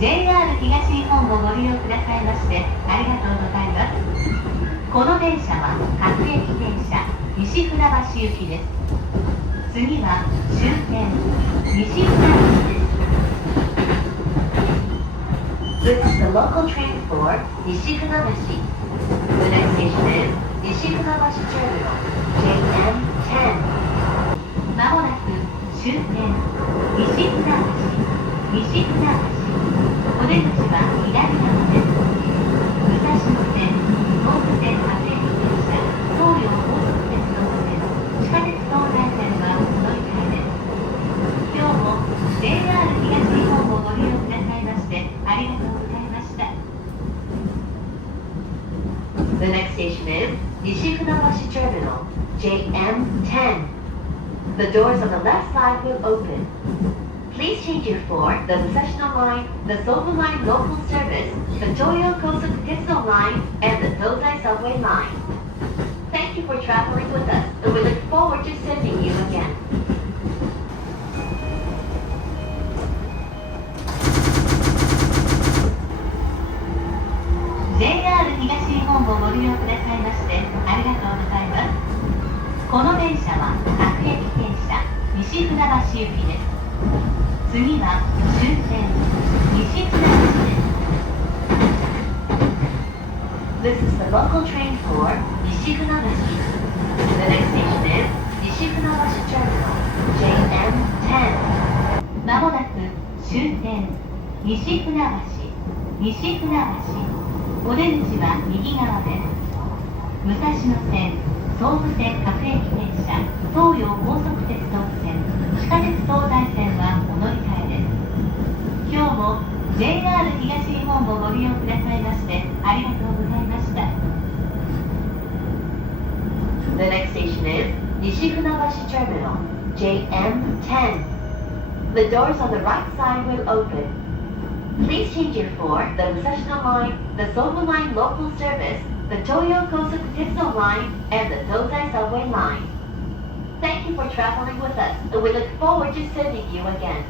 JR 東日本をご利用くださいましてありがとうございます。この電車は各駅電車西船橋行きです。次は終点西船橋です。This is the local train for 西船橋。The next station is 西船橋 Terminal JM10。まもなく終点西船橋。西船橋。お出口は左側です。武蔵野線、東武線各駅電車、東洋高速鉄道線、地下鉄東西線はお乗り換えです。今日も JR 東日本をご利用くださいましてありがとうございました。The next station is 西船橋 Terminal JM10. The doors on the left side will open. Please change your for the Musashino Line, the Sobu Line local service, the Toyo Kosuku Tetsudo Line, and the Tozai Subway Line. Thank you for traveling with us, and we look forward to sending you again. JR 東日本をご利用くださいましてありがとうございます。この電車は各駅電車西船橋行きです。次は終点西船橋です。This is the local train for 西船橋。The next station is 西船橋 Terminal JM10。まもなく終点西船橋。西船橋。お出口は右側です。武蔵野線、総武線各駅電車、東洋高速鉄道線、地下鉄東西線はお乗り換えです。今日も JR 東日本をご利用くださいましてありがとうございました。The next station is 西船橋 Terminal JM10. The doors on the right side will open. Please change your for the Musashino Line, the Sobu Line local service, the Toyo Kosuku Tetsudo Line, and the Tozai Subway Line. Thank you for traveling with us, and we look forward to sending you again.